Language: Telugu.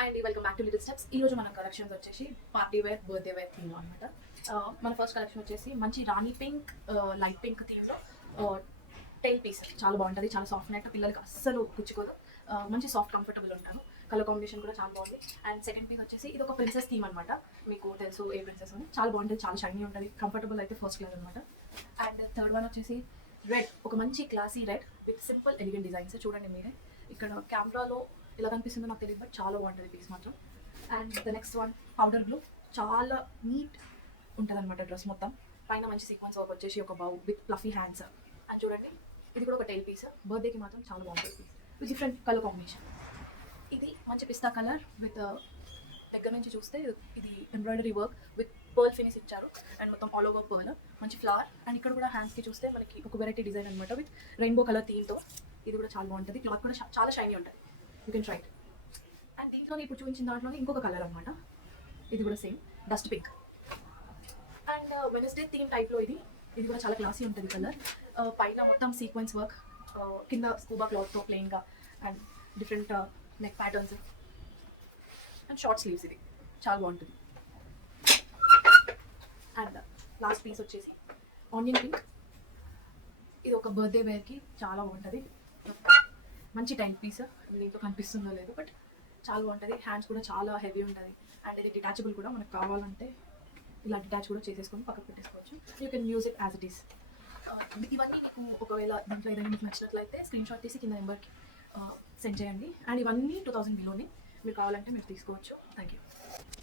హాయ్ అండి, welcome back to little steps. ఈ రోజు మన కలెక్షన్స్ వచ్చేసి party wear, birthday wear theme అనమాట. మన ఫస్ట్ కలెక్షన్ వచ్చేసి మంచి రాణి పింక్, లైట్ పింక్ థీమ్లో టైల్ పీస్. చాలా బాగుంటుంది, చాలా సాఫ్ట్ నెట్, పిల్లలకి అస్సలు కుచ్చుకోదు, మంచి సాఫ్ట్ కంఫర్టబుల్ ఉంటారు. కలర్ కాంబినేషన్ కూడా చాలా బాగుంది. అండ్ సెకండ్ పీస్ వచ్చేసి ఇది ఒక ప్రిన్సెస్ థీమ్ అనమాట. మీకు తెలుసు ఏ ప్రిన్సెస్ అని. చాలా బాగుంటుంది, చాలా షైనీ ఉంటుంది, కంఫర్టబుల్ అయితే ఫస్ట్ క్లాస్ అనమాట. అండ్ థర్డ్ వన్ వచ్చేసి రెడ్, ఒక మంచి classy red with simple elegant designs. చూడండి మీరే, ఇక్కడ కెమెరాలో ఇలా కనిపిస్తుందో నాకు తెలియదు, బట్ చాలా బాగుంటుంది పీస్ మాత్రం. And the next one powder blue, చాలా నీట్ ఉంటుంది అనమాట డ్రెస్ మొత్తం. పైన మంచి సీక్వెన్స్ వర్క్ వచ్చేసి ఒక బౌ విత్ ఫ్లఫీ హ్యాండ్స్. అండ్ చూడండి, ఇది కూడా ఒక టైల్ పీస్. బర్త్డేకి మాత్రం చాలా బాగుంటుంది piece with different colour combination. ఇది మంచి పిస్తా కలర్ విత్ దగ్గర నుంచి చూస్తే ఇది embroidery work with pearl finish ఇచ్చారు. అండ్ మొత్తం ఆల్ ఓవర్ పర్ల్, మంచి ఫ్లవర్. అండ్ ఇక్కడ కూడా హ్యాండ్స్కి చూస్తే మనకి ఒక వెరైటీ డిజైన్ అనమాట విత్ రెయిన్బో కలర్ థీమ్తో. ఇది కూడా చాలా బాగుంటుంది, క్లాత్ కూడా చాలా షైనీ ఉంటుంది. You can try it. And దీంట్లోనే ఇప్పుడు చూపించిన దాంట్లోనే ఇంకొక కలర్ అనమాట, ఇది కూడా same dust pink. And Wednesday theme టైప్లో ఇది కూడా చాలా క్లాసీ ఉంటుంది కలర్. పైన మొత్తం సీక్వెన్స్ వర్క్, కింద స్కూబా క్లాత్తో ప్లెయిన్గా, and different neck patterns and short sleeves. ఇది చాలా బాగుంటుంది. అండ్ లాస్ట్ పీస్ వచ్చేసి ఆనియన్ పింక్. ఇది ఒక బర్త్డే వేర్కి చాలా బాగుంటుంది, మంచి టైల్ పీస్. దీంతో కనిపిస్తుందో లేదు, బట్ చాలా బాగుంటుంది. హ్యాండ్స్ కూడా చాలా హెవీ ఉంటుంది. అండ్ ఇది డిటాచబుల్ కూడా, మనకు కావాలంటే ఇలా డిటాచ్ కూడా చేసేసుకొని పక్కకు పెట్టేసుకోవచ్చు. You can use it as it is. ఇవన్నీ మీకు ఒకవేళ దీంట్లో ఏదైనా మీకు నచ్చినట్లయితే స్క్రీన్ షాట్ తీసి కింద నెంబర్కి సెండ్ చేయండి. అండ్ ఇవన్నీ 2000 బిలోనే, మీరు కావాలంటే మీరు తీసుకోవచ్చు. Thank you.